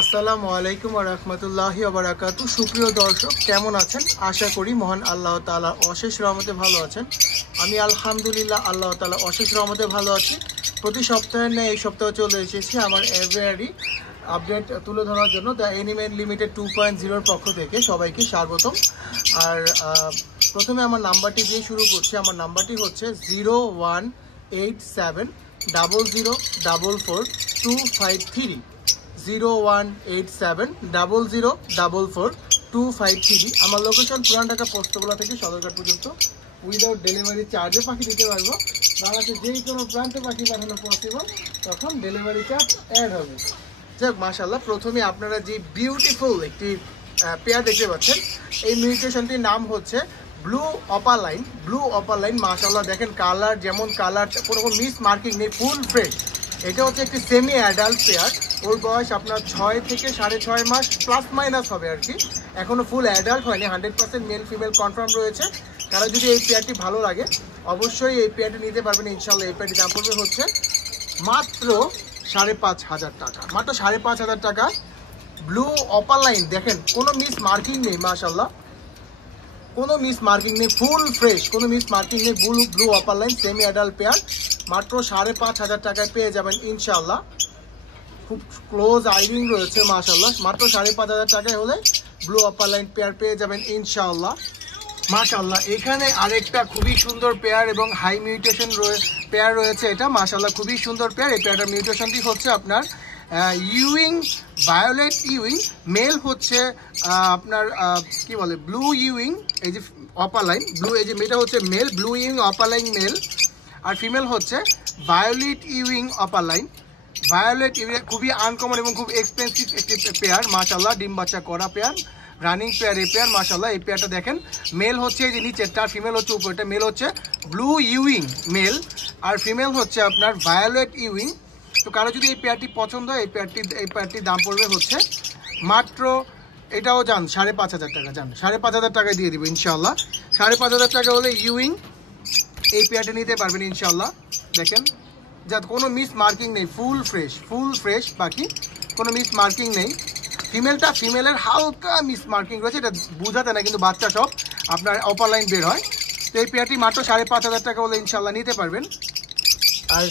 আসসালামু আলাইকুম ওয়া রাহমাতুল্লাহি ওয়া বারাকাতুহু। সুপ্রিয় দর্শক, কেমন আছেন? আশা করি মহান আল্লাহ তাআলা অশেষ রহমতে ভালো আছেন। আমি আলহামদুলিল্লাহ আল্লাহ তাআলা অশেষ রহমতে ভালো আছি। প্রতি সপ্তাহের ন্যায় এই সপ্তাহে চলে এসেছি আমার এভরিডে আপডেট তুলে ধরার জন্য দ্য এনিমেল লিমিটেড 2.0 পক্ষ থেকে সবাইকে স্বাগতম। আর প্রথমে আমার নাম্বারটি দিয়ে শুরু করছি। আমার নাম্বারটি হচ্ছে 018700444253। 018700444253। আমার লোকেশন পুরান ঢাকা পোস্তগোলা থেকে সদরঘাট পর্যন্ত উইদাউট ডেলিভারি চার্জে পাখি দিতে পারবো। বাংলাদেশের যেই কোনো প্রান্তে পাখি পাঠানো পসিবল, তখন ডেলিভারি চার্জ অ্যাড হবে। যাক, মাশাআল্লাহ, প্রথমে আপনারা যে বিউটিফুল একটি পেয়ার দেখতে পাচ্ছেন, এই মিউটেশনটির নাম হচ্ছে ব্লু অপালাইন। ব্লু অপালাইন মাশাআল্লাহ, দেখেন কালার, যেমন কালার কোনো মিস মার্কিং নেই, ফুল ফ্রেশ। এটা হচ্ছে একটি সেমি অ্যাডাল্ট পেয়ার। ওর বয়স আপনার 6 থেকে 6.5 মাস প্লাস মাইনাস হবে আর কি, এখনো ফুল অ্যাডাল্ট হয়নি। 100% মেল ফিমেল কনফার্ম রয়েছে। কারো যদি এই পেয়ারটি ভালো লাগে অবশ্যই এই পেয়ারটি নিতে পারবেন ইনশাল্লাহ। এই পেয়ারটি দাম পড়বে হচ্ছে মাত্র 5,500 টাকা, মাত্র 5,500 টাকা। ব্লু অপালাইন দেখেন, কোনো মিস মার্কিং নেই মাশাআল্লাহ, কোনো মিস মার্কিং নেই, ফুল ফ্রেশ, কোনো মিস মার্কিং নেই। Blue opaline semi adult pair মাত্র 5,500 টাকায় পেয়ে যাবেন ইনশাআল্লাহ। খুব ক্লোজ আইরিং রয়েছে মাশাআল্লাহ। মাত্র 5,500 টাকায় হলে ব্লু অপালাইন পেয়ার পেয়ে যাবেন ইনশাআল্লাহ। মাশাআল্লাহ, এখানে আরেকটা খুবই সুন্দর পেয়ার এবং হাই মিউটেশন পেয়ার রয়েছে। এটা মাশাআল্লাহ খুবই সুন্দর পেয়ার। এই পেয়ারটার মিউটেশনটি হচ্ছে আপনার ইউইং, ভায়োলেট ইউইং। মেল হচ্ছে আপনার কি বলে ব্লু ইউইং, এই যে অপালাইন ব্লু, এই যে মেয়েটা হচ্ছে male, blue wing opaline male. আর ফিমেল হচ্ছে violet wing opaline. Violet wing খুবই আনকমন এবং খুব এক্সপেন্সিভ একটি পেয়ার মাশাআল্লাহ, ডিম বাচ্চা করা পেয়ার, রানিং পেয়ার এই পেয়ার মাশাআল্লাহ। এই পেয়ারটা দেখেন, মেল হচ্ছে এই যে নিচেরটা, ফিমেল হচ্ছে উপরেটা। মেল হচ্ছে ব্লু ইউইং মেল, আর ফিমেল হচ্ছে আপনার ভায়োলেট ইউইং। তো কারো যদি এই পেয়ারটি পছন্দ হয়, এই পেয়ারটির দাম পড়বে হচ্ছে মাত্র, এটাও যান 5,500 টাকা, যান 5,500 টাকায় দিয়ে দিব ইনশাআল্লাহ। 5,500 টাকা হলে ইউইং এই পেয়ারটা নিতে পারবেন ইনশাআল্লাহ। দেখেন, যা কোনো মিস মার্কিং নেই, ফুল ফ্রেশ পাখি, কোনো মিস মার্কিং নেই। ফিমেলের হালকা মিস মার্কিং রয়েছে, এটা বোঝাতে না, কিন্তু বাচ্চা সব আপনার অপালাইন বের হয়। তো এই পেয়ারটি মাত্র 5,500 টাকা হলে ইনশাআল্লাহ নিতে পারবেন। আর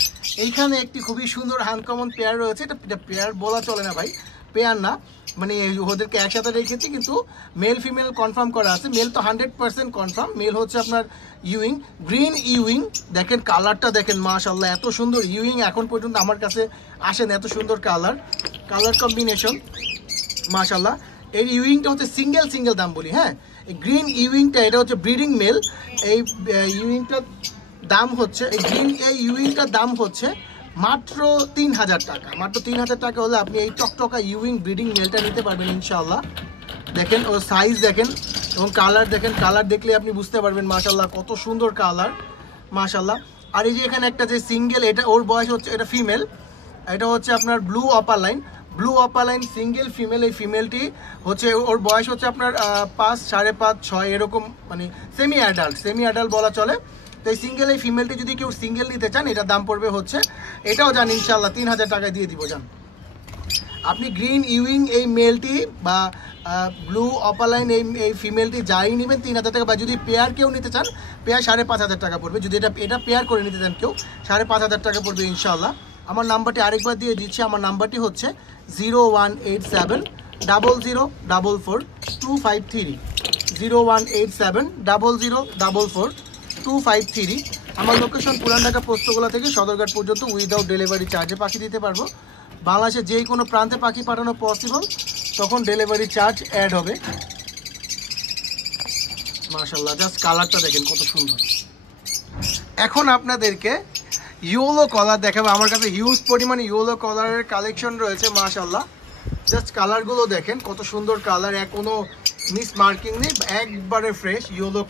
এইখানে একটি খুবই সুন্দর আনকমন পেয়ার রয়েছে। এটা পেয়ার বলা চলে না ভাই, পেয়ার না, মানে ওদেরকে একসাথে রেখেছি, কিন্তু মেল ফিমেল কনফার্ম করা আছে। মেল তো 100% কনফার্ম। মেল হচ্ছে আপনার ইউইং, গ্রিন ইউইং। দেখেন কালারটা দেখেন মাশাআল্লাহ, এত সুন্দর ইউইং এখন পর্যন্ত আমার কাছে আসেন, এত সুন্দর কালার কম্বিনেশন মাশাআল্লাহ। এই ইউইংটা হচ্ছে সিঙ্গেল দাম বলি, হ্যাঁ, এই গ্রিন ইউইংটা এটা হচ্ছে ব্রিডিং মেল। এই ইউইংটার দাম হচ্ছে, এই গ্রিন এই ইউইংটার দাম হচ্ছে মাত্র 3,000 টাকা। মাত্র 3,000 টাকা হলে আপনি এই টকটকা ইউইং ব্রিডিং মেলটা নিতে পারবেন ইনশাআল্লাহ। দেখেন ওর সাইজ দেখেন এবং কালার দেখেন, কালার দেখলে আপনি বুঝতে পারবেন মাশাআল্লাহ কত সুন্দর কালার মাশাআল্লাহ। আর এই যে এখানে একটা যে সিঙ্গেল, এটা ওর বয়স হচ্ছে, এটা ফিমেল, এটা হচ্ছে আপনার ব্লু অপালাইন সিঙ্গেল ফিমেল। এই ফিমেলটি হচ্ছে, ওর বয়স হচ্ছে আপনার 5, 5.5, 6 এরকম, মানে সেমি অ্যাডাল্ট বলা চলে। তো এই সিঙ্গেল, এই ফিমেলটি যদি কেউ সিঙ্গেল নিতে চান, এটার দাম পড়বে হচ্ছে, এটাও যান ইনশাআল্লাহ 3,000 টাকায় দিয়ে দিব। যান আপনি গ্রিন ইউইং এই মেলটি বা ব্লু অপালাইন এই ফিমেলটি যাই নেবেন 3,000 টাকা, বা যদি পেয়ার কেউ নিতে চান পেয়ার 5,500 টাকা পড়বে। যদি এটা পেয়ার করে নিতে চান কেউ, 5,500 টাকা পড়বে ইনশাআল্লাহ। আমার নাম্বারটি আরেকবার দিয়ে দিচ্ছি। আমার নাম্বারটি হচ্ছে 018700444253। 018700444253। আমার লোকেশন পুরান ঢাকা পোস্তগোলা থেকে সদরঘাট পর্যন্ত উইদাউট ডেলিভারি চার্জে পাখি দিতে পারবো। বাংলাদেশের যেই কোনো প্রান্তে পাখি পাঠানো পসিবল, তখন ডেলিভারি চার্জ অ্যাড হবে মাশাআল্লাহ। জাস্ট কালারটা দেখেন কত সুন্দর। এখন আপনাদেরকে ইয়েলো কলার দেখাবো। আমার কাছে হিউজ পরিমাণে ইয়েলো কলারের কালেকশন রয়েছে মাশাআল্লাহ। জাস্ট কালারগুলো দেখেন কত সুন্দর কালার, কোনো মিস মার্কিং নেই, একবারে ফ্রেশ ইয়েলো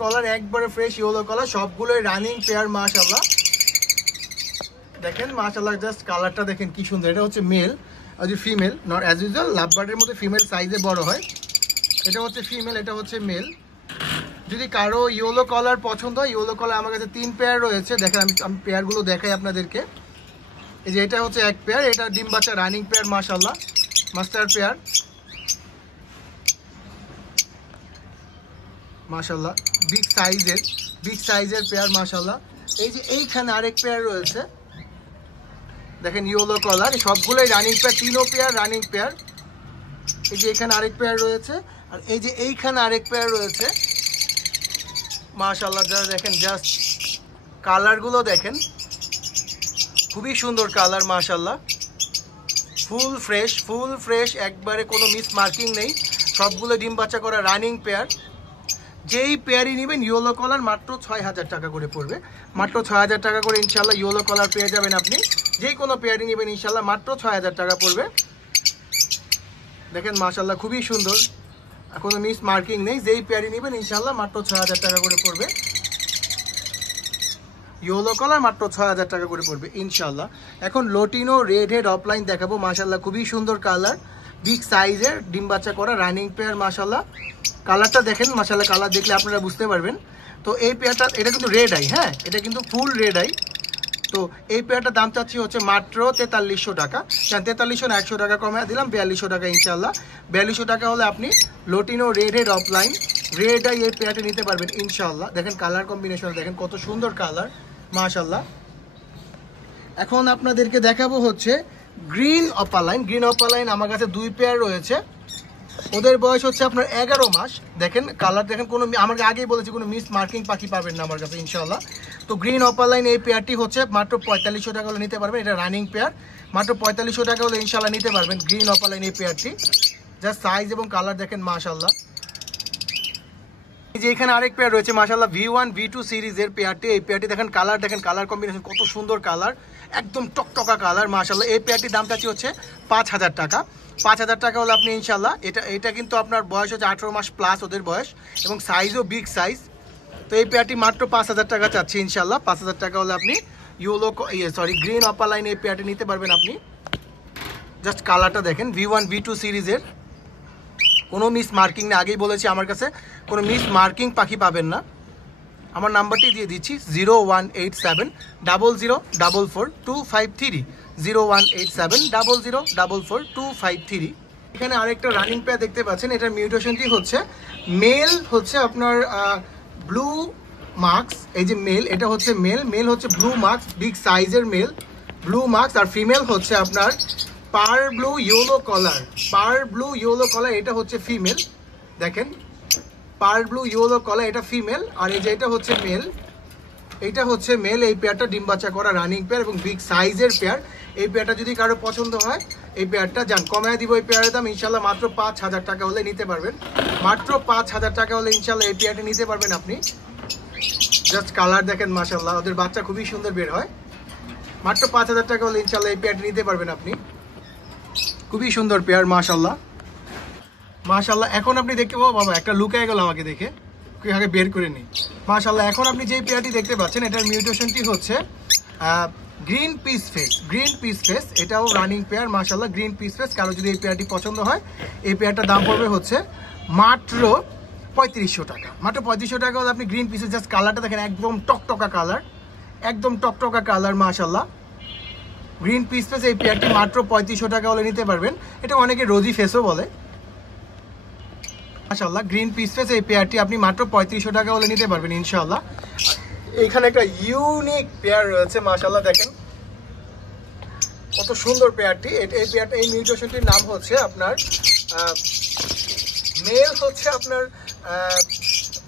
কলার, একবারে ফ্রেশ ইয়েলো কলার, সবগুলোই রানিং পেয়ার মাশাআল্লাহ। দেখেন মাশাআল্লাহ, জাস্ট কালারটা দেখেন কি সুন্দর। এটা হচ্ছে মেল, আর যে ফিমেল নট অ্যাজ ইউজুয়াল, লাভবার্ডের মধ্যে ফিমেল সাইজে বড় হয়। এটা হচ্ছে ফিমেল, এটা হচ্ছে মেল। যদি কারো ইয়েলো কলার পছন্দ হয়, ইয়েলো কলার আমার কাছে 3 পেয়ার রয়েছে। দেখেন আমি পেয়ারগুলো দেখাই আপনাদেরকে। এই যে এটা হচ্ছে এক পেয়ার, এটা ডিম বাচ্চা রানিং পেয়ার মাশাআল্লাহ, মাস্টার পেয়ার মাশাআল্লাহ, বিগ সাইজের পেয়ার মাশাআল্লাহ। এই যে এইখানে আরেক পেয়ার রয়েছে দেখেন ইয়েলো কালার, সবগুলোই রানিং পেয়ার, তিনও পেয়ার রানিং পেয়ার। এই যে এখানে আরেক পেয়ার রয়েছে, আর এই যে এইখানে আরেক পেয়ার রয়েছে মাশাআল্লাহ। যারা দেখেন জাস্ট কালারগুলো দেখেন, খুবই সুন্দর কালার মাশাআল্লাহ, ফুল ফ্রেশ, একবারে কোনো মিস মার্কিং নেই, সবগুলো ডিম বাচ্চা করা রানিং পেয়ার। যেই পেয়ারই নেবেন ইয়েলো কালার মাত্র ৬,০০০ টাকা করে পড়বে, মাত্র ৬,০০০ টাকা করে ইনশাল্লাহ ইয়েলো কালার পেয়ে যাবেন আপনি। যেই কোনো পেয়ারই নেবেন ইনশাল্লাহ মাত্র ৬,০০০ টাকা পড়বে। দেখেন মাশাআল্লাহ খুবই সুন্দর, কোনো মিস মার্কিং নেই, যেই পেয়ারই নেবেন ইনশাল্লাহ মাত্র ৬,০০০ টাকা করে পড়বে। ইয়েলো কালার মাত্র ৬,০০০ টাকা করে পড়বে ইনশাল্লাহ। এখন লোটিনো রেড হেড অফলাইন দেখাবো মাশাআল্লাহ, খুবই সুন্দর কালার, বিগ সাইজের ডিম বাচ্চা করা রানিং পেয়ার মাশাআল্লাহ। কালারটা দেখেন মাশাআল্লাহ, কালার দেখলে আপনারা বুঝতে পারবেন। তো এই পেয়ারটা, এটা কিন্তু রেড আই, হ্যাঁ এটা কিন্তু ফুল রেড আই। তো এই পেয়ারটার দাম চাচ্ছি হচ্ছে মাত্র ৪৩০০ টাকা। ৪৩০০ না ১০০ টাকা কমে দিলাম, ৪২০০ টাকা ইনশাল্লাহ। ৪২০০ টাকা হলে আপনি lutino red head offline red eye এই পেয়ারটা নিতে পারবেন ইনশাল্লাহ। দেখেন কালার কম্বিনেশন দেখেন কত সুন্দর কালার মাশাআল্লাহ। এখন আপনাদেরকে দেখাবো হচ্ছে গ্রিন অপালাইন, আমার কাছে ২ পেয়ার রয়েছে, ওদের বয়স হচ্ছে আপনার ১১ মাস। দেখেন কালার দেখেন, কোনো আমাকে আগেই বলেছি কোনো মিস মার্কিং পাখি পাবেন না আমার কাছে ইনশাআল্লাহ। তো গ্রিন অপালাইন এই পেয়ারটি হচ্ছে মাত্র ৪৫০০ টাকা হলে নিতে পারবেন, এটা রানিং পেয়ার, মাত্র ৪৫০০ টাকা হলে ইনশাআল্লাহ নিতে পারবেন গ্রিন অপালাইন এই পেয়ারটি। জাস্ট সাইজ এবং কালার দেখেন মাশাআল্লাহ। এই যে এখানে আরেক পেয়ার রয়েছে মাশাআল্লাহ, V1 V2 সিরিজের পেয়ারটি। এই পেয়ারটি দেখেন কালার, দেখেন কালার কম্বিনেশন কত সুন্দর কালার, একদম টকটকা কালার মাশাআল্লাহ। এই পেয়ারটির দাম চাচ্ছি হচ্ছে ৫,০০০ টাকা। ৫,০০০ টাকা হলে আপনি ইনশাআল্লাহ, এটা কিন্তু আপনার বয়স হচ্ছে ১৮ মাস প্লাস ওদের বয়স, এবং সাইজও বিগ সাইজ। তো এই পেয়ারটি মাত্র ৫,০০০ টাকা চাচ্ছি ইনশাআল্লাহ। ৫,০০০ টাকা হলে আপনি গ্রিন অপালাইন এই পেয়ারটি নিতে পারবেন আপনি। জাস্ট কালারটা দেখেন, V1 V2 সিরিজের, কোনো মিস মার্কিং না, আগেই বলেছি আমার কাছে কোনো মিস মার্কিং পাখি পাবেন না। আমার নাম্বারটি দিয়ে দিচ্ছি 01870044253, 01870044253। এখানে আরেকটা রানিং পেয়ার দেখতে পাচ্ছেন, এটার মিউটেশনটি হচ্ছে মেল হচ্ছে আপনার ব্লু মার্কস। এই যে মেল, এটা হচ্ছে মেল হচ্ছে ব্লু মার্কস, বিগ সাইজের মেল ব্লু মার্কস, আর ফিমেল হচ্ছে আপনার পার ব্লু ইয়েলো কলার, এটা হচ্ছে ফিমেল। দেখেন পার ব্লু ইয়েলো কলার, এটা ফিমেল, আর এই যে এটা হচ্ছে মেল। এই পেয়ারটা ডিম বাচ্চা করা রানিং পেয়ার এবং বিগ সাইজের পেয়ার। এই পেয়ারটা যদি কারো পছন্দ হয় এই পেয়ারটা যান কমায় দিব, এই পেয়ারের দাম ইনশাল্লাহ মাত্র ৫,০০০ টাকা হলে নিতে পারবেন, মাত্র ৫,০০০ টাকা হলে ইনশাল্লাহ এই পেয়ারটা নিতে পারবেন আপনি। জাস্ট কালার দেখেন মাশাআল্লাহ, ওদের বাচ্চা খুবই সুন্দর বের হয়, মাত্র ৫,০০০ টাকা হলে ইনশাল্লাহ এই পেয়ারটা নিতে পারবেন আপনি। খুবই সুন্দর পেয়ার মাশাআল্লাহ। এখন আপনি দেখতে পাবো, বাবা একটা লুকায় গেল আমাকে দেখে, আগে বের করে নিই মাশাআল্লাহ। এখন আপনি যে পেয়ারটি দেখতে পাচ্ছেন এটার মিউটেশনটি হচ্ছে গ্রিন পিস ফেস, এটাও রানিং পেয়ার মাশাআল্লাহ, গ্রিন পিস ফেস। কারো যদি এই পেয়ারটি পছন্দ হয় এই পেয়ারটার দাম পড়বে হচ্ছে মাত্র ৩৫০০ টাকা, মাত্র ৩৫০০ টাকা হলে আপনি গ্রিন পিসের, জাস্ট কালারটা দেখেন একদম টকটকা কালার মাশাআল্লাহ। গ্রিন পিস ফেস এই পেয়ারটি মাত্র ৩৫০০ টাকা হলে নিতে পারবেন, এটা অনেকে রোজি ফেসও বলে মাশাআল্লাহ। গ্রিন পিস ফেস এই পেয়ারটি আপনি মাত্র ৩৫০০ টাকা হলে নিতে পারবেন ইনশাআল্লাহ। এইখানে একটা ইউনিক পেয়ার রয়েছে মাশাআল্লাহ, দেখেন কত সুন্দর পেয়ারটি। এই মিউটেশনটির নাম হচ্ছে আপনার মেল হচ্ছে আপনার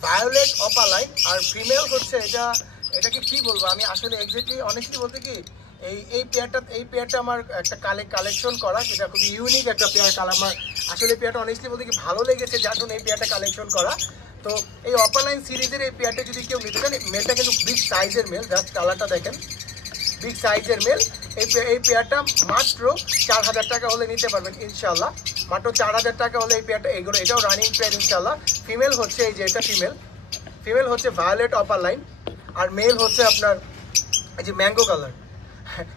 ভায়োলেট অপালাইন, আর ফিমেল হচ্ছে এটাকে কি বলবো আমি আসলে এক্স্যাক্টলি অনেস্টলি বলতে কি, এই পেয়ারটা আমার একটা কালেকশন করা, সেটা খুবই ইউনিক একটা পেয়ার। আমার আসলে পেয়ারটা অনেস্টলি বলতে কি ভালো লেগেছে, যার জন্য এই পেয়ারটা কালেকশন করা। তো এই অপালাইন সিরিজের এই পেয়ারটা যদি কেউ নিতে চান, মেলটা কিন্তু বিগ সাইজের মেল, জাস্ট কালারটা দেখেন বিগ সাইজের মেল। এই পেয়ারটা মাত্র ৪,০০০ টাকা হলে নিতে পারবেন ইনশাআল্লাহ, মাত্র ৪,০০০ টাকা হলে এই পেয়ারটা। এটাও রানিং পেয়ার ইনশাআল্লাহ। ফিমেল হচ্ছে এই যে এটা ফিমেল হচ্ছে ভায়োলেট অপালাইন, আর মেল হচ্ছে আপনার এই যে ম্যাঙ্গো কালার,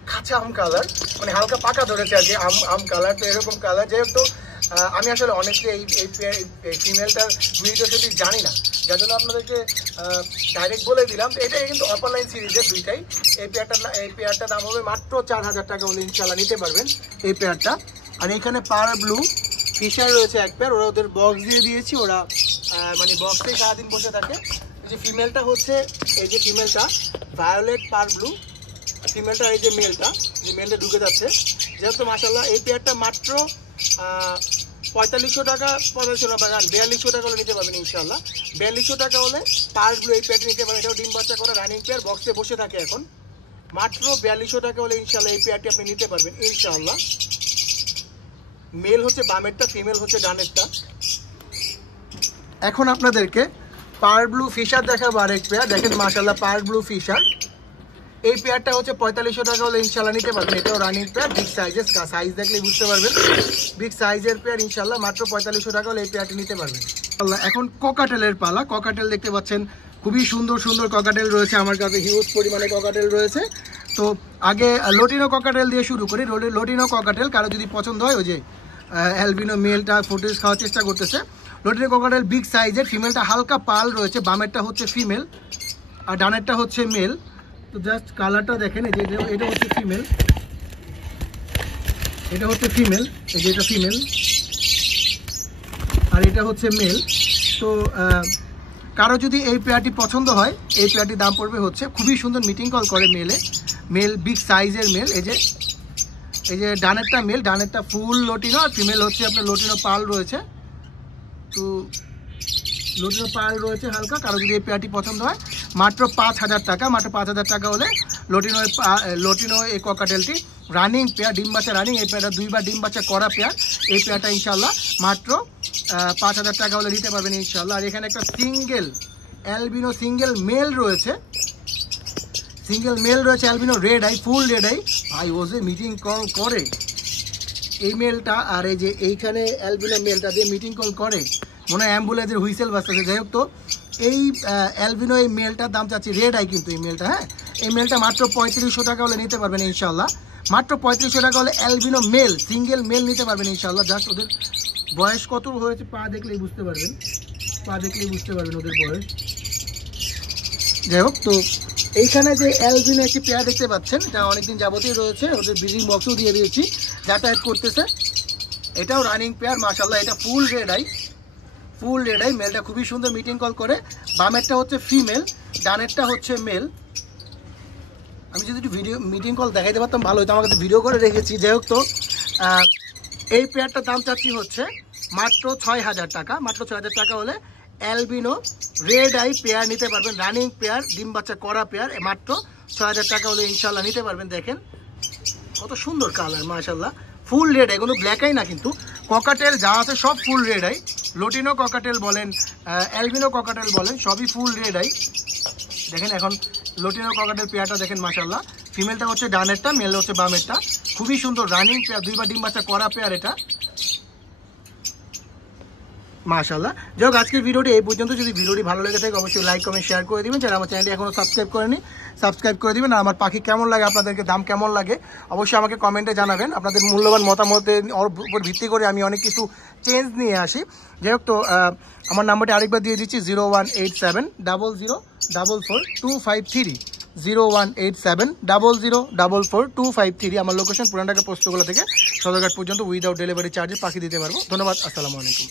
কাঁচা আম কালার, মানে হালকা পাকা ধরেছে আর কি, আম কালার। তো এরকম কালার যেহেতু আমি আসলে অনেকটা এই ফিমেলটার মিউটেশনটি জানি না, যার জন্য আপনাদেরকে ডাইরেক্ট বলে দিলাম। তো এটাই কিন্তু অপার লাইন সিরিজের দুইটাই। এই পেয়ারটার দাম হবে মাত্র 4000 টাকা হলে ইনশাল্লাহ নিতে পারবেন এই পেয়ারটা। আর এখানে পার ব্লু ফিশার রয়েছে এক পেয়ার, ওরা ওদের বক্স দিয়ে দিয়েছি, ওরা মানে বক্সেই সারাদিন বসে থাকে। এই যে ফিমেলটা হচ্ছে, এই যে ফিমেলটা ভায়োলেট পার ব্লু, ফিমেলটা এই যে মেলটা ঢুকে যাচ্ছে। যেহেতু মাশাল্লাহ এই পেয়ারটা মাত্র 4500 টাকা, 4200 টাকা হলে নিতে পারবেন ইনশাল্লাহ। 4200 টাকা হলে পার ব্লু এই পেয়ারটা নিতে পারবেন। এটাও ডিম বাচ্চা করা রানিং পেয়ার, বক্সে বসে থাকে এখন। মাত্র 4200 টাকা হলে ইনশাল্লাহ এই পেয়ারটি আপনি নিতে পারবেন ইনশাল্লাহ। মেল হচ্ছে বামেরটা, ফিমেল হচ্ছে ডানেরটা। এখন আপনাদেরকে পার ব্লু ফিশার দেখাবো আরেক পেয়ার। দেখেন মাশাল্লাহ পার ব্লু ফিশার, এই পেয়ারটা হচ্ছে 4500 টাকা হলে ইনশাল্লাহ নিতে পারবেন। এটাও রানিং পেয়ার, বিগ সাইজের, সাইজ দেখলে বুঝতে পারবেন বিগ সাইজের পেয়ার ইনশাল্লাহ। মাত্র 4500 টাকা হলে এই পেয়ারটি নিতে পারবেন। এখন ককাটেলের পালা। ককাটেল দেখতে পাচ্ছেন, খুবই সুন্দর সুন্দর ককাটেল রয়েছে আমার কাছে, হিউজ পরিমাণে ককাটেল রয়েছে। তো আগে লটিনো ককাটেল দিয়ে শুরু করি। লটিনো ককাটেল কারো যদি পছন্দ হয়, ওই যে অ্যালবিনো মেলটা ফুটেজ খাওয়ার চেষ্টা করতেছে। লটিনো ককাটেল বিগ সাইজের, ফিমেলটা হালকা পাল রয়েছে, বামেরটা হচ্ছে ফিমেল আর ডানেরটা হচ্ছে মেল। তো জাস্ট কালারটা দেখেন, এই যে এটা হচ্ছে ফিমেল, এটা হচ্ছে ফিমেল, এই যে এটা ফিমেল আর এটা হচ্ছে মেল। তো কারো যদি এই পেয়ারটি পছন্দ হয়, এই পেয়ারটির দাম পড়বে হচ্ছে, খুবই সুন্দর মিটিং কল করে মেল বিগ সাইজের মেল। এই যে ডানেরটা মেল, ডানেরটা ফুল লটিনো, আর ফিমেল হচ্ছে আপনার লটিনো পাল রয়েছে। তো লটিনো পাল রয়েছে হালকা। কারো যদি এই পেয়ারটি পছন্দ হয়, মাত্র 5000 টাকা, মাত্র 5000 টাকা হলে লটিনো এই ককাটেলটি রানিং পেয়ার, ডিম বাচ্চা রানিং। এই পেয়ারটা 2 বার ডিম বাচ্চা করা পেয়ার। এই পেয়ারটা ইনশাল্লাহ মাত্র 5000 টাকা হলে নিতে পারবেন ইনশাল্লাহ। আর এখানে একটা সিঙ্গেল অ্যালবিনো সিঙ্গেল মেল রয়েছে, অ্যালবিনো রেড আই, ফুল রেড আই। ভাই ও যে মিটিং কল করে এই মেলটা, আর এই যে এইখানে অ্যালবিনো মেলটা দিয়ে মিটিং কল করে, মনে হয় অ্যাম্বুলেন্সের হুইসেল বাজতেছে। যাই হোক, তো এই অ্যালবিনো এই মেলটার দাম চাচ্ছি রেড আই কিন্তু এই মেলটা, হ্যাঁ এই মেলটা মাত্র 3500 টাকা হলে নিতে পারবেন ইনশাল্লাহ। মাত্র 3500 টাকা হলে অ্যালবিনো মেল, সিঙ্গেল মেল নিতে পারবেন ইনশাল্লাহ। জাস্ট ওদের বয়স কত হয়েছে পা দেখলেই বুঝতে পারবেন, ওদের বয়স। যাই হোক, তো এইখানে যে অ্যালবিনো একটি পেয়ার দেখতে পাচ্ছেন, এটা অনেকদিন যাবতীয় রয়েছে, ওদের ব্রিডিং বক্সও দিয়ে দিয়েছি, যাতায়াত করতেছে। এটাও রানিং পেয়ার মাশাল্লাহ। এটা ফুল রেড আই, মেলটা খুবই সুন্দর মিটিং কল করে। বামেরটা হচ্ছে ফিমেল, ডানেরটা হচ্ছে মেল। আমি যদি একটু ভিডিও মিটিং কল দেখাইতে পারতাম ভালো হতো, আমার কাছে ভিডিও করে রেখেছি। যাই হোক, তো এই পেয়ারটার দাম চাচ্ছি হচ্ছে মাত্র 6000 টাকা। মাত্র 6000 টাকা হলে অ্যালবিনো রেড আই পেয়ার নিতে পারবেন, রানিং পেয়ার, ডিম বাচ্চা করা পেয়ার। মাত্র 6000 টাকা হলে ইনশাল্লাহ নিতে পারবেন। দেখেন কত সুন্দর কালার মাশাল্লাহ, ফুল রেড আই, কোনো ব্ল্যাক আই না কিন্তু। ককাটেল যা আছে সব ফুল রেড আই, লটিনো ককাটেল বলেন, অ্যালবিনো ককাটেল বলেন, সবই ফুল রেড আই। দেখেন এখন লটিনো ককাটেল পেয়ারটা দেখেন মাশাল্লাহ। ফিমেলটা হচ্ছে ডানেরটা, মেল হচ্ছে বামেরটা। খুবই সুন্দর রানিং পেয়ার, 2 বার ডিম বাচ্চা করা পেয়ার এটা মাশাল্লাহ। যাই হোক, আজকের ভিডিওটি এই পর্যন্ত। যদি ভিডিওটি ভালো লেগে থাকে অবশ্যই লাইক কমেন্ট শেয়ার করে দিবেন। যারা আমার চ্যানেলটি এখনো সাবস্ক্রাইব করেনি সাবস্ক্রাইব করে দিবেন। আর আমার পাখি কেমন লাগে, আপনাদেরকে দাম কেমন লাগে অবশ্যই আমাকে কমেন্টে জানাবেন। আপনাদের মূল্যবান মতামতের উপর ভিত্তি করে আমি অনেক কিছু চেঞ্জ নিয়ে আসি। যাই হোক, তো আমার নাম্বারটি আরেকবার দিয়ে দিচ্ছি 01870044253, 01870044253। আমার লোকেশন পুরান ঢাকা পোস্তগোলা থেকে সদরঘাট পর্যন্ত উইদাউট ডেলিভারি চার্জে পাখি দিতে পারবো। ধন্যবাদ, আসসালামু আলাইকুম।